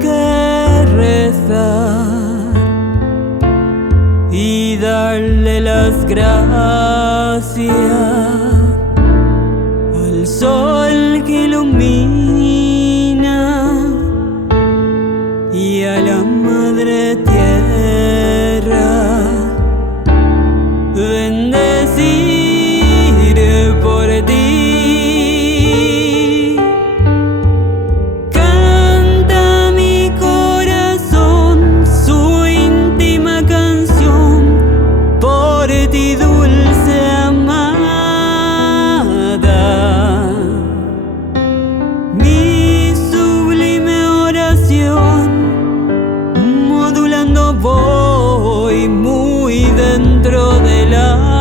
que rezar y darle las gracias al sol que ilumina y a la madre tierra. Bendecir por ti. Canta mi corazón su íntima canción por ti, dulce amada. Mi sublime oración modulando voy muy dentro del alma.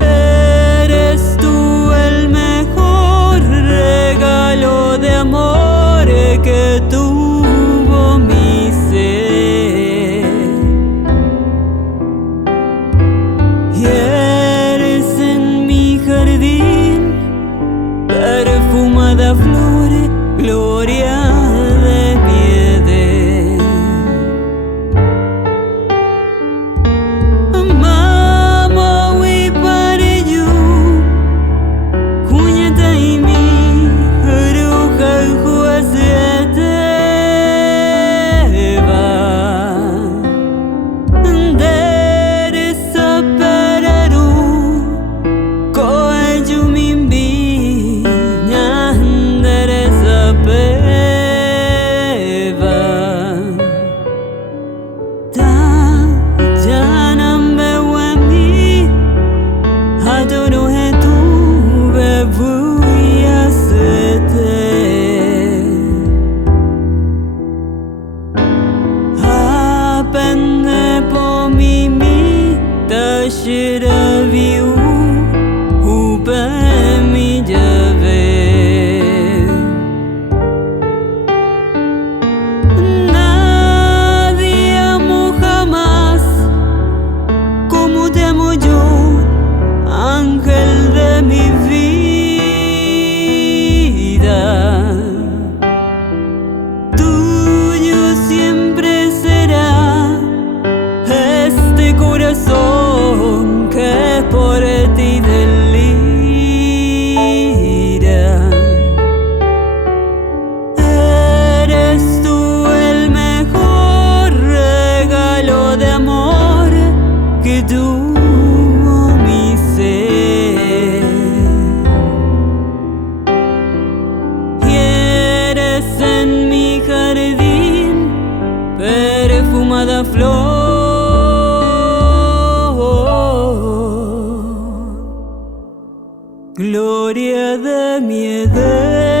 Eres tú el mejor regalo de amor que tuvo mi ser, y eres en mi jardín perfumada flor, gloria de mi Edén. Mama we pare you, kunyata imi ruha huaseteva. Deresa peraru koeju mimbi nyanderesa peva. Ta janam bewami adoro hetu bevuya sete. Apende po mimi tashira viu upe mi jave. Nadie amó jamás como te amo yo, ángel de mi vida. Tuyo siempre será este corazón que por ti delira. Eres tú el mejor regalo de amor que tuvo mi ser, y eres en mi jardín perfumada flor, gloria de mi Edén.